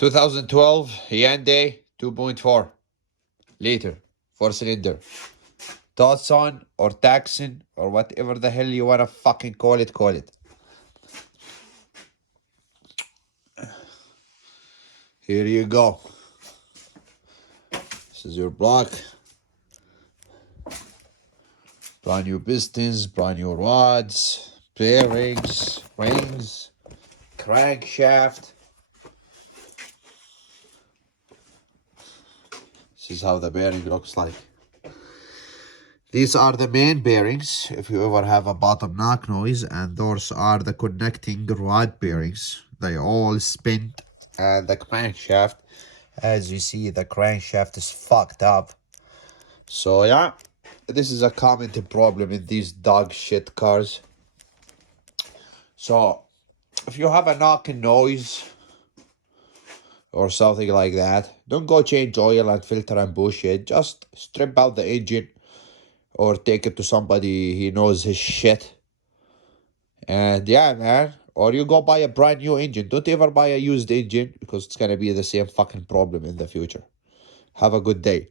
2012 Hyundai 2.4 liter 4 cylinder Tucson or Tucson or whatever the hell you wanna fucking call it, call it. Here you go. This is your block. Brand new pistons, brand new rods, bearings, rings, crankshaft. This is how the bearing looks like. These are the main bearings if you ever have a bottom knock noise, and those are the connecting rod bearings. They all spin, and the crankshaft, as you see, the crankshaft is fucked up. So yeah, this is a common problem in these dog shit cars. So if you have a knocking noise or something like that, don't go change oil and filter and bullshit. Just strip out the engine or take it to somebody he knows his shit. And yeah, man. Or you go buy a brand new engine. Don't ever buy a used engine because it's gonna be the same fucking problem in the future. Have a good day.